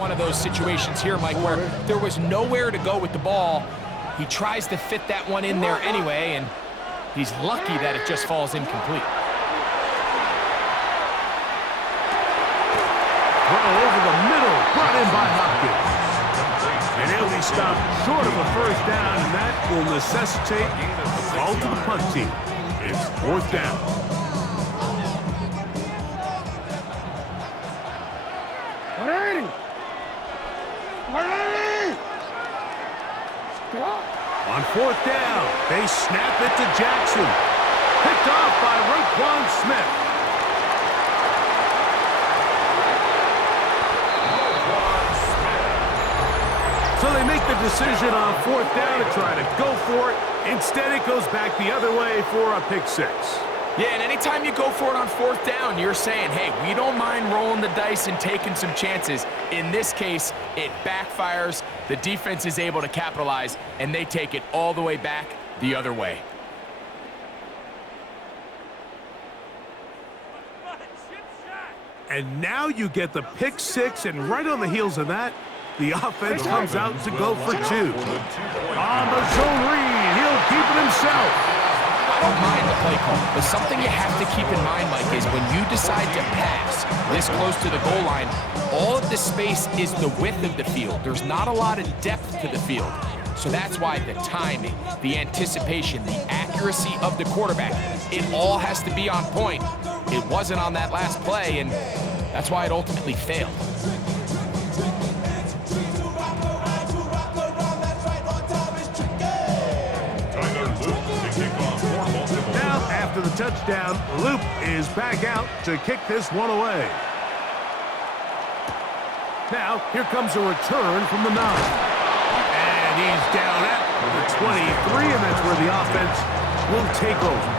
One of those situations here, Mike, where there was nowhere to go with the ball. He tries to fit that one in there anyway, and he's lucky that it just falls incomplete. Throw over the middle, brought in by Hopkins. And he'll be stopped short of a first down, and that will necessitate a call to the punt team. It's fourth down. On fourth down, they snap it to Jackson. Picked off by Roquan Smith. So they make the decision on fourth down to try to go for it. Instead, it goes back the other way for a pick six. Yeah, and anytime you go for it on fourth down, you're saying, hey, we don't mind rolling the dice and taking some chances. In this case, it backfires. The defense is able to capitalize, and they take it all the way back the other way. And now you get the pick six, and right on the heels of that, the offense comes out to go for two. On the zone read, he'll keep it himself. I don't mind the play call, but something you have to keep in mind, Mike, is when you decide to pass this close to the goal line, all of the space is the width of the field. There's not a lot of depth to the field. So that's why the timing, the anticipation, the accuracy of the quarterback, it all has to be on point. It wasn't on that last play, and that's why it ultimately failed. After the touchdown, Loop is back out to kick this one away. Now, here comes a return from the 9. And he's down at the 23, and that's where the offense will take over.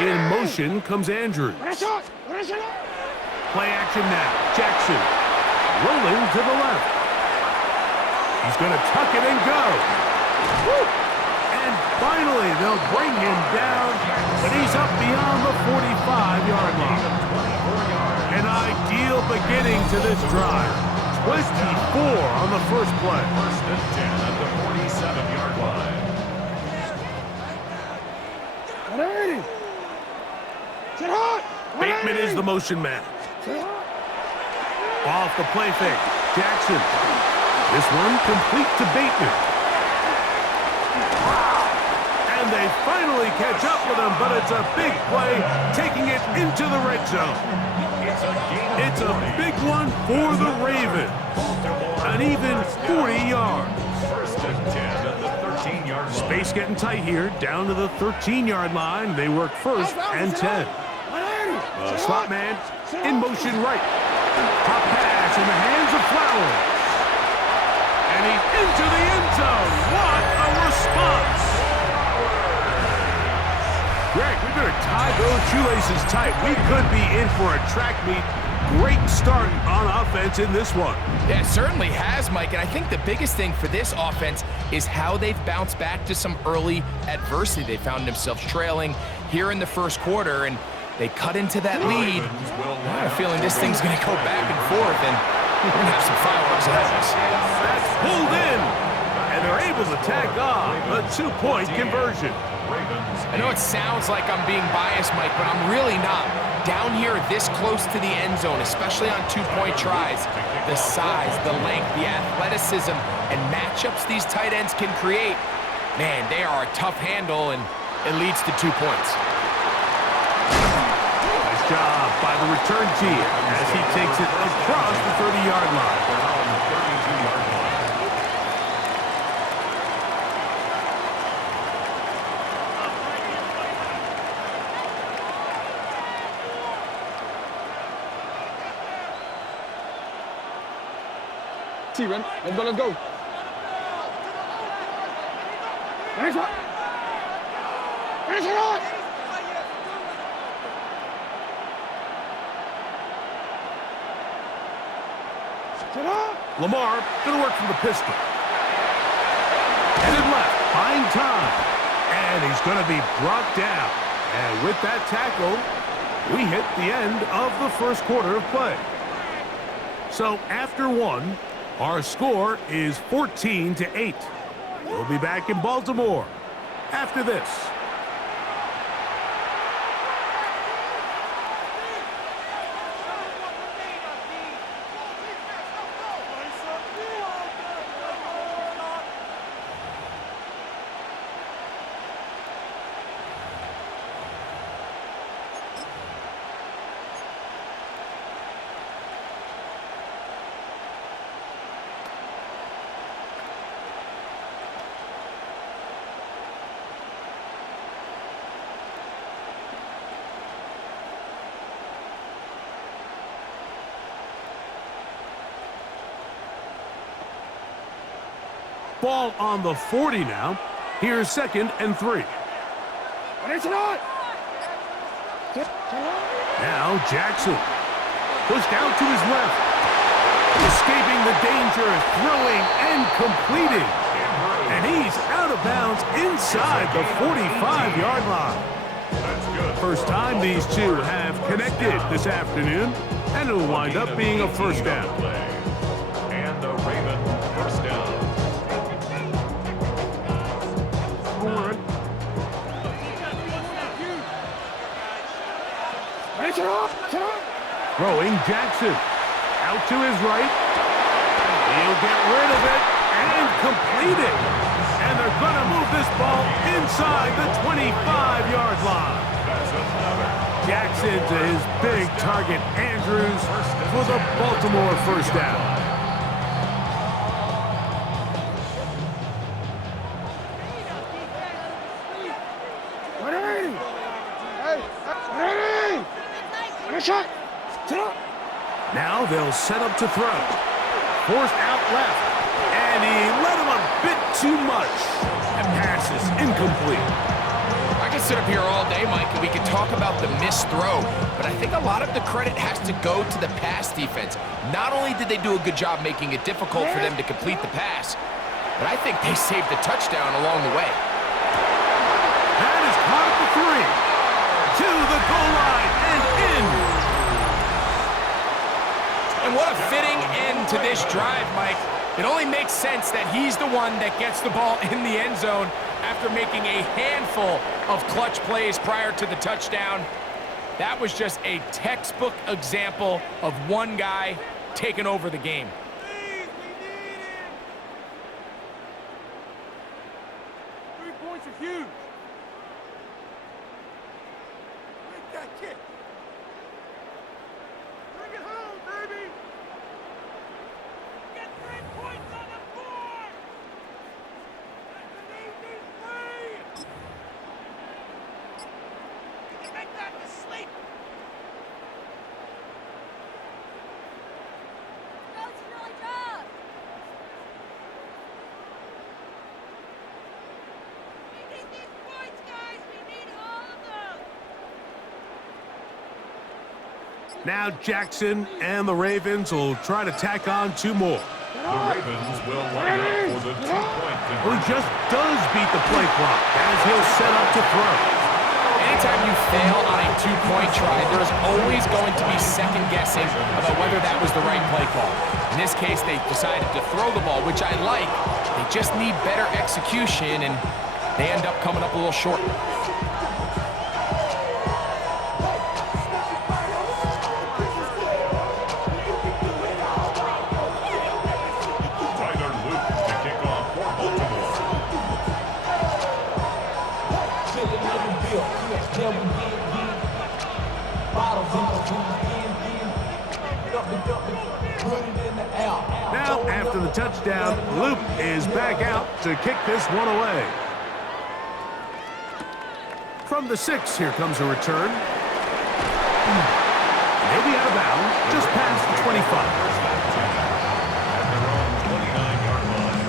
In motion comes Andrews. Play action now. Jackson rolling to the left. He's going to tuck it and go. Woo! And finally, they'll bring him down, but he's up beyond the 45-yard line. An ideal beginning to this drive. 24 on the first play. First and 10 at the 47-yard line. Bateman is the motion man. Off the play fake. Jackson. This one complete to Bateman. And they finally catch up with him, but it's a big play, taking it into the red zone. It's a big one for the Ravens. An even 40 yards. First and 10 at the 13-yard line. Space getting tight here, down to the 13-yard line. They work first and 10. Slot man in motion right. Top pass in the hands of Flowers. And he's into the end zone. What a response. Greg, we better tie those shoelaces tight. We could be in for a track meet. Great start on offense in this one. Yeah, it certainly has, Mike, and I think the biggest thing for this offense is how they've bounced back to some early adversity. They found themselves trailing here in the first quarter, and they cut into that lead. I have a feeling this thing's going to go back and forth, and we're going to have some fireworks ahead of us. That's pulled in, and they're able to tack on a two-point conversion. I know it sounds like I'm being biased, Mike, but I'm really not. Down here this close to the end zone, especially on two-point tries, the size, the length, the athleticism, and matchups these tight ends can create, man, they are a tough handle, and it leads to 2 points. Nice job by the return team as he takes it across the 30-yard line. Let's go. Lamar going to work from the pistol. Headed left, buying time. And he's going to be brought down. And with that tackle, we hit the end of the first quarter of play. So after one, our score is 14-8. We'll be back in Baltimore after this. Ball on the 40 now. Here's 2nd and 3. Now Jackson. Pushed out to his left. Escaping the danger, throwing and completing. And he's out of bounds inside the 45-yard line. First time these two have connected this afternoon, and it'll wind up being a first down. And the Ravens first down. Throwing Jackson. Out to his right. He'll get rid of it and complete it. And they're going to move this ball inside the 25-yard line. Jackson to his big target, Andrews, for the Baltimore first down. Now they'll set up to throw. Forced out left. And he let him a bit too much. And pass is incomplete. I can sit up here all day, Mike, and we can talk about the missed throw, but I think a lot of the credit has to go to the pass defense. Not only did they do a good job making it difficult for them to complete the pass, but I think they saved the touchdown along the way. That is caught at the 3. To the goal line and in. And what a fitting end to this drive, Mike. It only makes sense that he's the one that gets the ball in the end zone after making a handful of clutch plays prior to the touchdown. That was just a textbook example of one guy taking over the game. Please, we need it. 3 points are huge. Make that kick. Bring it home, baby. Get 3 points on the board. That's an easy 3. You can make that to sleep. Coach really does. We need these points, guys. We need all of them. Now Jackson and the Ravens will try to tack on 2 more. The Ravens will line up for the 2-point Well, he conversion. just does beat the play clock as he'll set up to throw. Anytime you fail on a 2-point try, there's always going to be second guessing about whether that was the right play call. In this case, they decided to throw the ball, which I like. They just need better execution, and they end up coming up a little short. Tyler Luke to kick off for Baltimore. Now, after the touchdown, Luke is back out to kick this one away. From the 6, here comes a return. Maybe out of bounds, just past the 25. At their own 29-yard line.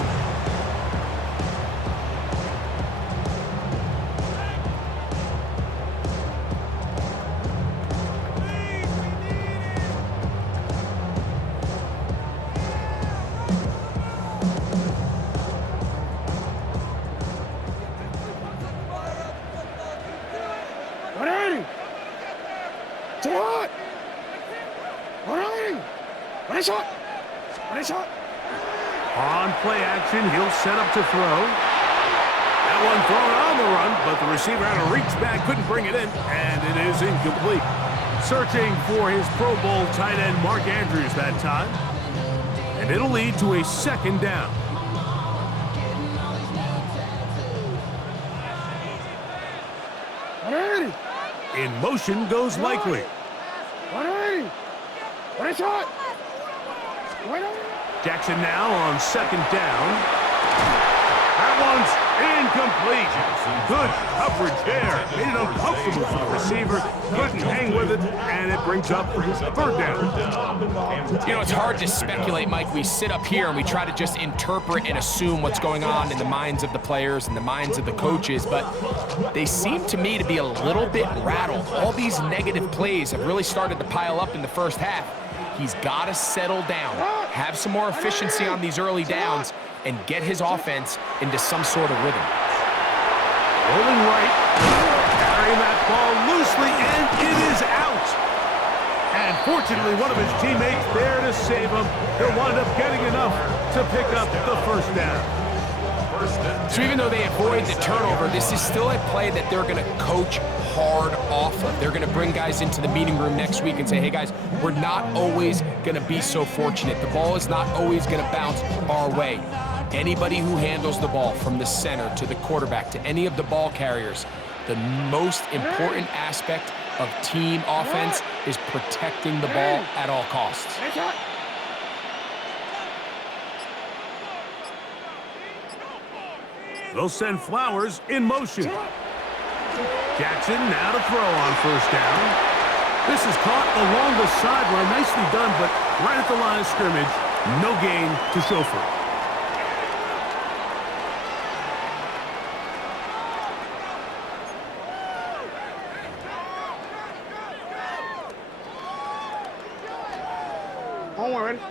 On play action, he'll set up to throw. That one thrown on the run, but the receiver had to reach back, couldn't bring it in, and it is incomplete. Searching for his Pro Bowl tight end Mark Andrews that time. And it'll lead to a second down. In motion goes Likely. Jackson now on second down. That one's incomplete. Good coverage there. Made it uncomfortable for the receiver. Couldn't hang with it, and it brings up third down. You know, it's hard to speculate, Mike. We sit up here and we try to just interpret and assume what's going on in the minds of the players and the minds of the coaches, but they seem to me to be a little bit rattled. All these negative plays have really started to pile up in the first half. He's got to settle down, have some more efficiency on these early downs, and get his offense into some sort of rhythm. Rolling right, carrying that ball loosely, and it is out. And fortunately, one of his teammates there to save him. He'll wind up getting enough to pick up the first down. So even though they avoid the turnover, this is still a play that they're going to coach hard off of. They're going to bring guys into the meeting room next week and say, hey guys, we're not always going to be so fortunate. The ball is not always going to bounce our way. Anybody who handles the ball from the center to the quarterback to any of the ball carriers, the most important aspect of team offense is protecting the ball at all costs. They'll send Flowers in motion. Jackson now to throw on first down. This is caught along the sideline. Nicely done, but right at the line of scrimmage, no gain to show for it.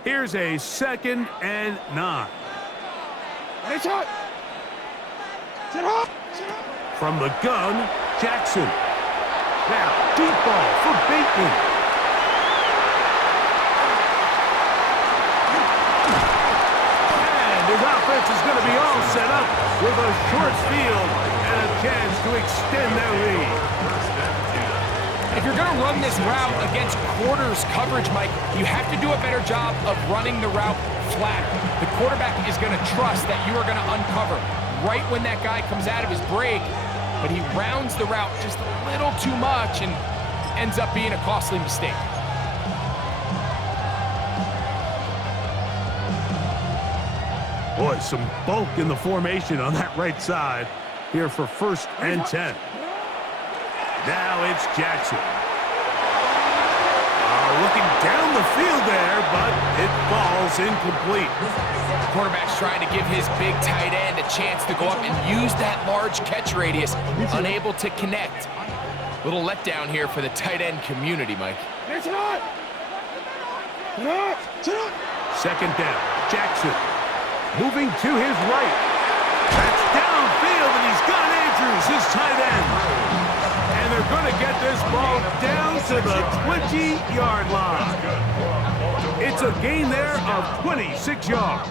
Here's a 2nd and 9. From the gun, Jackson. Now, deep ball for Bateman. And his offense is going to be all set up with a short field and a chance to extend their lead. If you're going to run this route against quarters coverage, Mike, you have to do a better job of running the route flatter. The quarterback is going to trust that you are going to uncover right when that guy comes out of his break, but he rounds the route just a little too much and ends up being a costly mistake. Boy, some bulk in the formation on that right side here for 1st and 10. Now it's Jackson. Looking down the field there, but it falls incomplete. The quarterback's trying to give his big tight end a chance to go up and use that large catch radius, unable to connect. Little letdown here for the tight end community, Mike. 2nd down, Jackson. Moving to his right. That's downfield, and he's got Andrews, his tight end. And they're going to get this ball down to the 20-yard line. It's a gain there of 26 yards.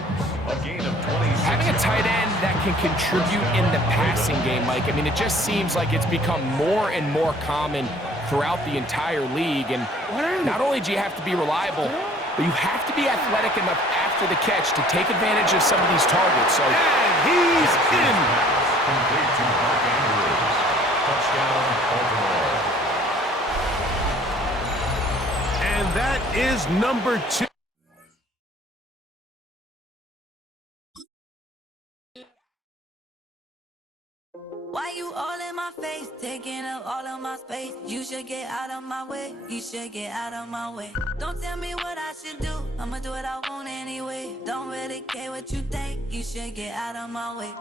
Having a tight end that can contribute in the passing game, Mike, I mean, it just seems like it's become more and more common throughout the entire league. And not only do you have to be reliable, but you have to be athletic enough after the catch to take advantage of some of these targets. So, and he's in. And that is number 2. Why you all in my face, taking up all of my space? You should get out of my way, you should get out of my way. Don't tell me what I should do, I'ma do what I want anyway. Don't really care what you think, you should get out of my way.